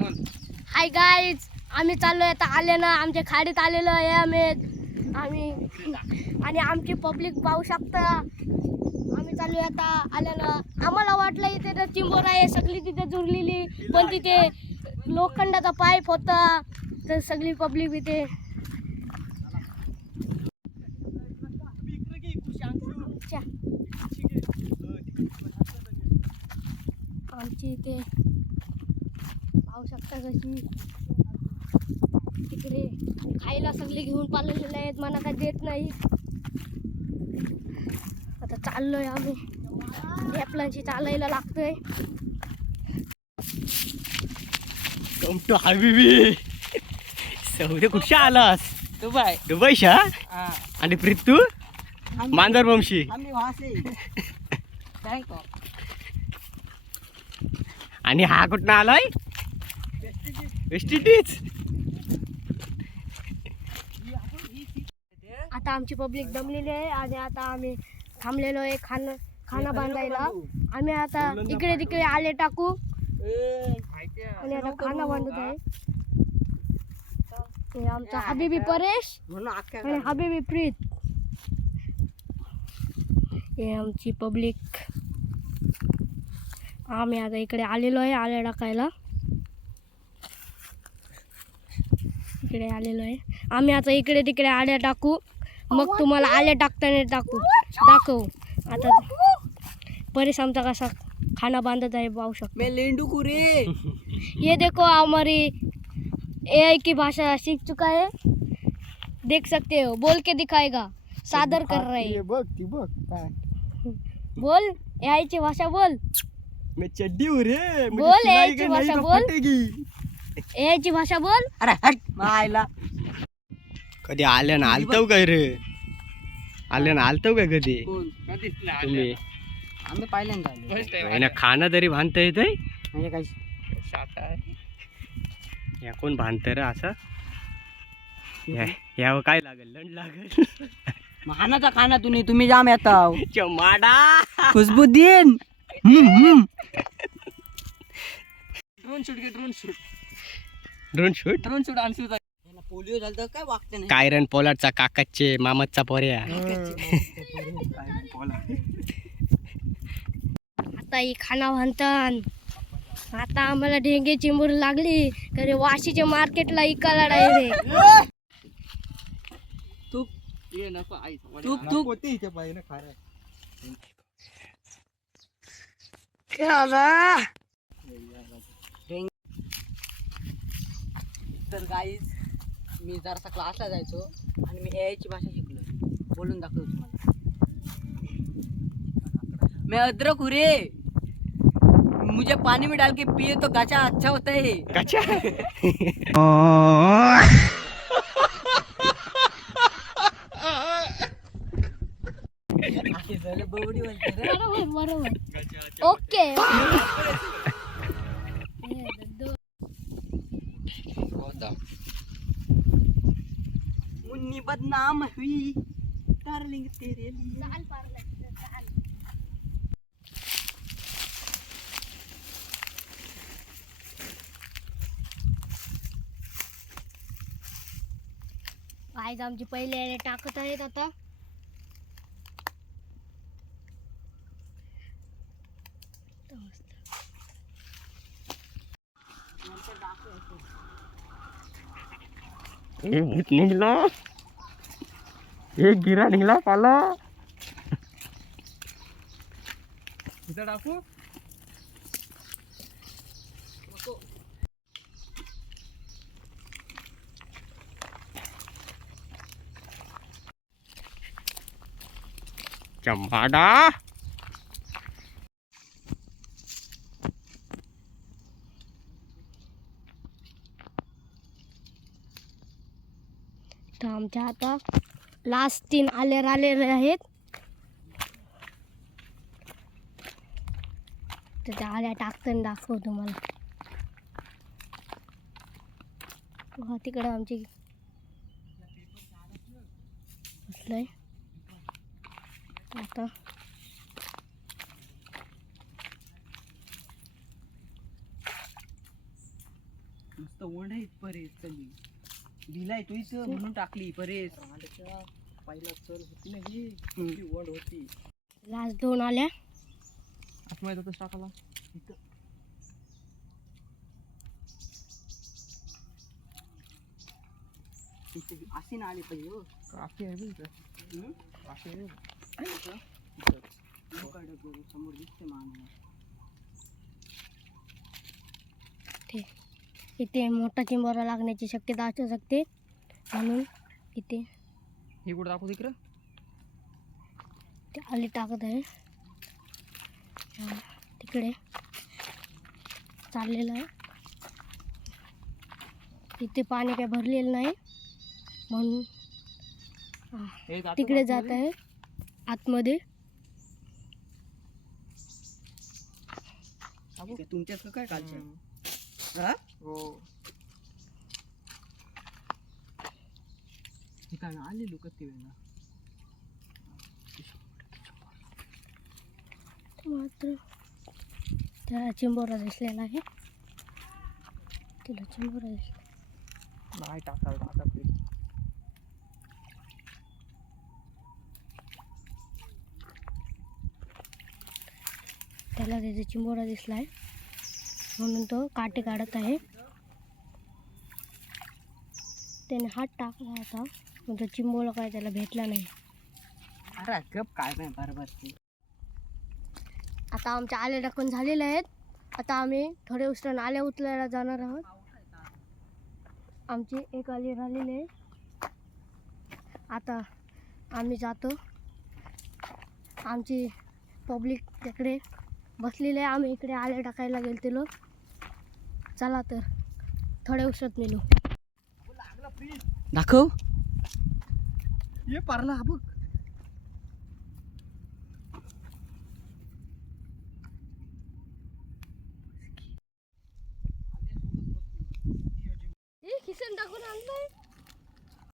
Hi guys, आम्ही चाललोय आता आलेलं आमच्या खाडीत आलेलो आहे आम्ही आणि आमची पब्लिक पाहू शकता. आम्ही चाललोय आता आलेलं. आम्हाला वाटलं इथे चिंबोर आहे सगळी तिथे जुरलेली, पण तिथे लोखंडाचा पाईप होता तर सगळी पब्लिक इथे. आमची इथे पाहू शकता कशी तिकडे खायला सगळे घेऊन पाळलेले आहेत, मला काय देत नाही. आता चाललोय आम्ही, ढेपलांची चालायला लागतंय. टोमटो हबीबी सौदे कुठच्या आलास? दुबईशा आणि प्रीत तू मांजर वंशी आणि हा कुठं आलाय? West Indies. आता आमची पब्लिक दमलेली आहे आणि आता आम्ही थांबलेलो आहे खाना बांधायला. आम्ही आता इकडे तिकडे आले टाकू आणि आता खाना बांधत आहे. हे आमचा हबीबी परेश आणि हबीबी प्रीत. हे आमची पब्लिक. आम्ही आता इकडे आलेलो आहे आले टाकायला. इकडे आलेलो आहे आम्ही आता इकडे तिकडे आल्या टाकू, मग तुम्हाला आले टाकताना दाखवू. आता परेश आमचा कसा खाना बांधत आहे पाहू शकतो. मैं लेंडू कुरे. ये देखो हमारी एआई की भाषा सीख चुका है, देख सकते हो. बोल के दिखाएगा, सादर कर रहा है. बोल एआई ची भाषा बोल. मैं चड्डी हूँ रे. बोल एआई ची भाषा बोल. एआई ची भाषा बोल. अरे हट मायला. कधी आल्या ना आलताव काय रे? आल्या ना आलताव काय कधी तुम्ही? आम्ही पहिल्यांदा खाना तरी बांधता येत म्हणजे काय या कोण बांधत रे असं? यावं काय लागेल? लंड लागेल. महानाचा खाना तुम्ही जाम येता चमाडा खुशबुद्दीन. ड्रोन शूट पोलिओ झालं काय वागते नाही. कायरन पोलाडचा काकाचे मामाचा पोऱ्या. आता ही खाना बांधतान. आता आम्हाला ढेंगे चिंबूर लागली कारण वाशीच्या मार्केटला इकायला डायरेक्ट. तर गाईज मी जरासा क्लासला जायचो आणि मी एआय ची भाषा शिकलो. बोलून दाखवतो तुम्हाला. मैं अदरक हूँ रे, मुझे पानी में डाल के पिए तो गाचा अच्छा होता है. गाचा बरोबर ओके. मुन्नी बदनाम हुई डार्लिंग तेरे लिए. आज आमची पहिले टाकत आहेत आता. भूत निघला. एक गिरा निघला पाला. इथं टाकू. चंबाडा तर आमच्या आता लास्ट 3 आलेले आहेत. तर त्या आल्या टाकताना दाखव तुम्हाला. तिकडे आमची बसलंय आता. मस्त ओंड आहे परेश चली दिलाय तू इथं म्हणून टाकली परेश पहिला चल होती ना ही ती ओंड होती लास्ट 2 आल्या. आतमध्ये जातच टाकाला इथं इथे अशी ना आली पाहिजे हो काफी आहे इथं काफी आहे समोर दिसते माणूस इथे मोठा चिंबोरा लागण्याची शक्यता असू शकते म्हणून इथे हे कुठं दाखवू तिकडं ते आली टाकत आहे. तिकडे चाललेलं आहे. इथे पाणी काही भरलेलं नाही म्हणून तिकडे जात आहे आतमध्ये. तुमच्यात काय कालच्या हो ठिकाण आले लोक ते वेळेला मात्र त्याला चिंबोरा दिसलेला आहे. तिला चिंबोरा दिसला नाही टाकायला आता त्याला त्याचा चिंबोरा दिसला आहे म्हणून तो काटे काढत आहे. त्याने हात टाकला होता पण तो चिंबोरा काय त्याला भेटला नाही. अरे गप काय नाही बरोबर ते आता आमच्या आले टाकून झालेले आहेत. आता आम्ही थोडे उशिराने आले उचलायला जाणार आहोत. आमची एक आली राहिलेली आहे. आता आम्ही जातो. आमची पब्लिक तिकडे बसलेली आहे. आम्ही इकडे आले टाकायला गेलतो. चला तर थोड्या उशिरात मिळू. दाखव ये पारला हा बघ खिसून टाकून आणलंय.